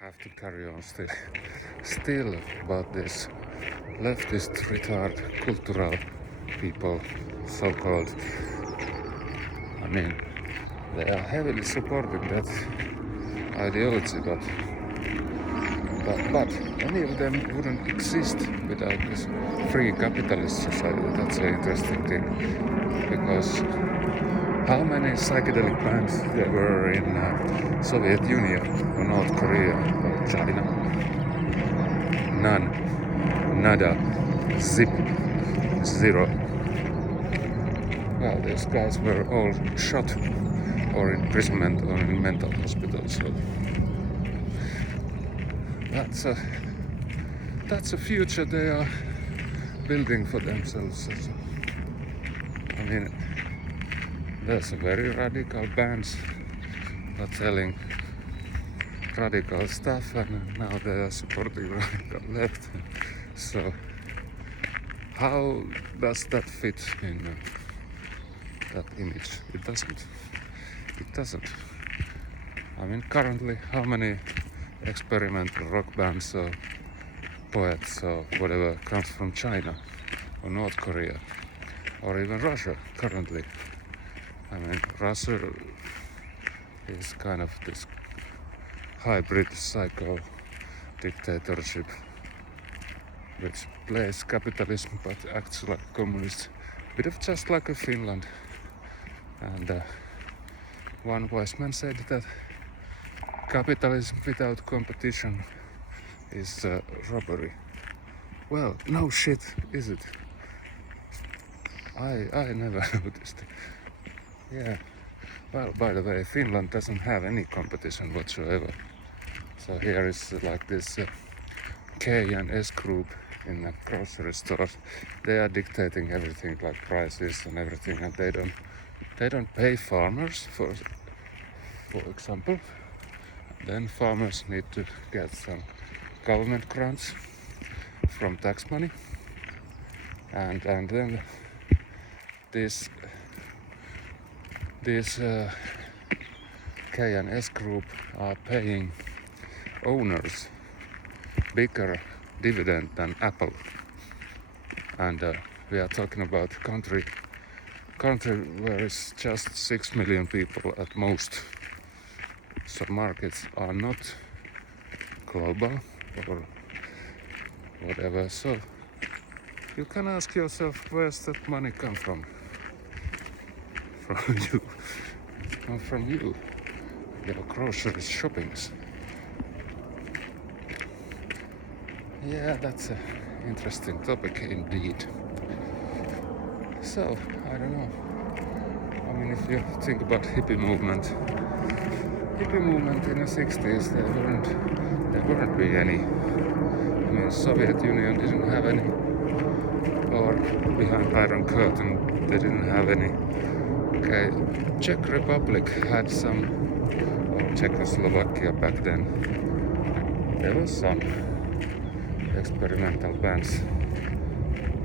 have to carry on still about this leftist retard cultural people, so-called. I mean, they are heavily supporting that ideology, but any of them wouldn't exist without this free capitalist society. That's an interesting thing, because how many psychedelic bands there were in Soviet Union or North Korea or China? None. Nada. Zip. Zero. Well, these guys were all shot or in imprisonment or in mental hospital, so that's a future they are building for themselves. I mean, there's a very radical bands are telling radical stuff, and now they are supporting radical left. So how does that fit in that image? It doesn't. I mean, currently, how many experimental rock bands or poets or whatever comes from China or North Korea or even Russia currently? I mean, Russia is kind of this hybrid psycho dictatorship which plays capitalism but acts like communist, bit of just like a Finland. And one wise man said that capitalism without competition is robbery. Well, no shit, is it? I never noticed. Yeah. Well, by the way, Finland doesn't have any competition whatsoever. So here is like this K and S group in the grocery stores. They are dictating everything, like prices and everything, and they don't pay farmers, for example. Then farmers need to get some government grants from tax money, and then this K and S group are paying owners bigger dividend than Apple, and we are talking about country where it's just 6 million people at most. So markets are not global or whatever. So you can ask yourself, where's that money come from? From you. From you. Your grocery shoppings. Yeah, that's an interesting topic indeed. So, I don't know. I mean, if you think about hippie movement in the 60s, there wouldn't be any. I mean, Soviet Union didn't have any, or behind Iron Curtain, they didn't have any. Okay, Czech Republic had some, or Czechoslovakia back then. There was some experimental bands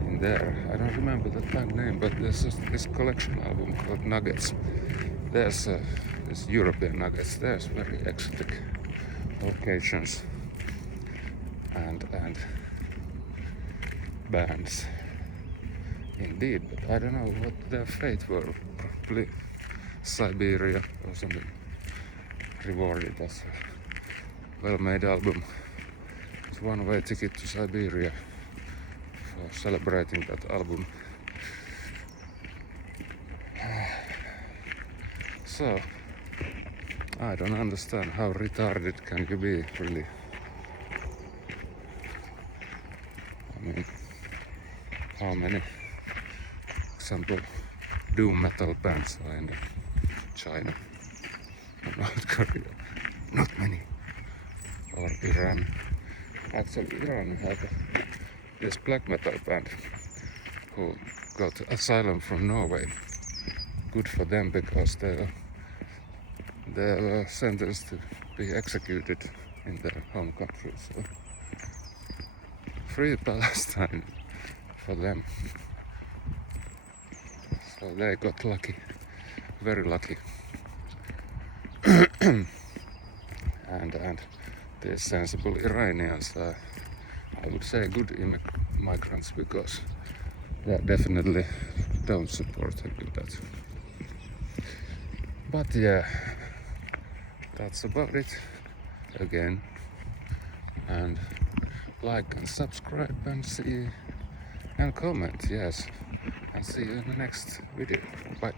in there. I don't remember the band name, but there's this collection album called Nuggets. There's this European Nuggets. There's very exotic locations and bands indeed, but I don't know what their fate were. Probably Siberia or something, rewarded as a well-made album. It's one-way ticket to Siberia for celebrating that album. So I don't understand how retarded can you be, really. I mean, how many, for example, doom metal bands are in China or North Korea? Not many. Or Iran. Actually, Iran had this black metal band who got asylum from Norway. Good for them, because they were sentenced to be executed in their home country. So free Palestine for them. So they got lucky, very lucky. and these sensible Iranians are, I would say, good migrants, because they definitely don't support that. But yeah, that's about it again. And like and subscribe and comment, yes. And see you in the next video. Bye.